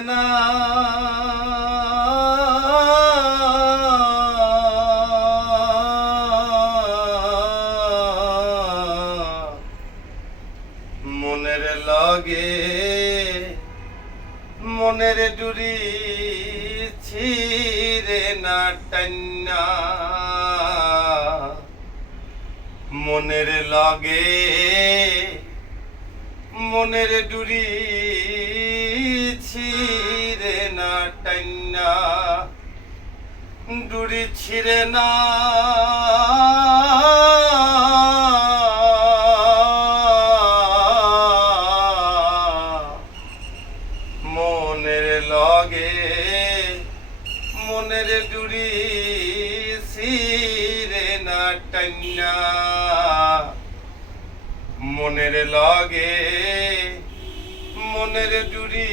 না মনের লগে মনের ডুরি ছিঁড়ে না টান্না মনের লগে মনের ডুরি ছিঁড়ে না টান্না ডুরি ছিঁড়ে না মনের লগে মনের ডুরি ছিঁড়ে না টান্না মনের লগে মনের ডুরি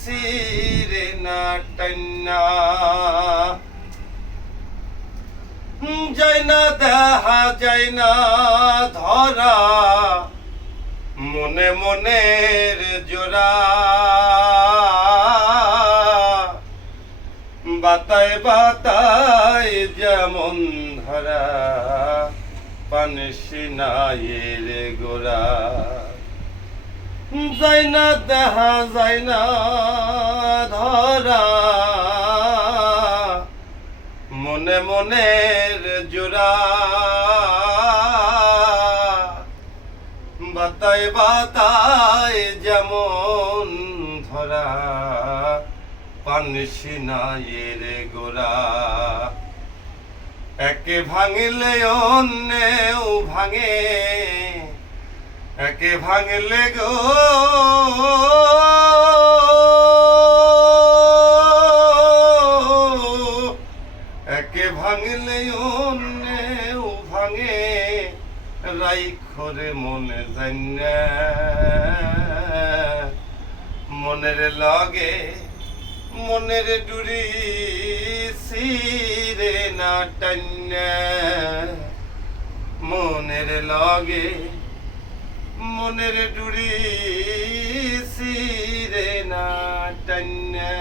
ছিঁড়ে না টান্না যায় না দেখা যায় না ধরা মনে মনের জোড়া বাতায় বাতায় যেমন ধরা পানসি নায়ের গোড়া যায় না দেখা যায় না ধরা মনে মনের জোড়া বাতায় বাতায় যেমন ধরা পানসি নায়ের গোড়া একে ভাঙলে অন্যেও ভাঙে একে ভাঙলে গো একে ভাঙলে অন্যেও ভাঙে রাইখরে মনে জান্না মনের লগে মনের ডুরি ছিঁড়ে না টান্না মনের লগে মনের ডুরি ছিঁড়ে না টান্না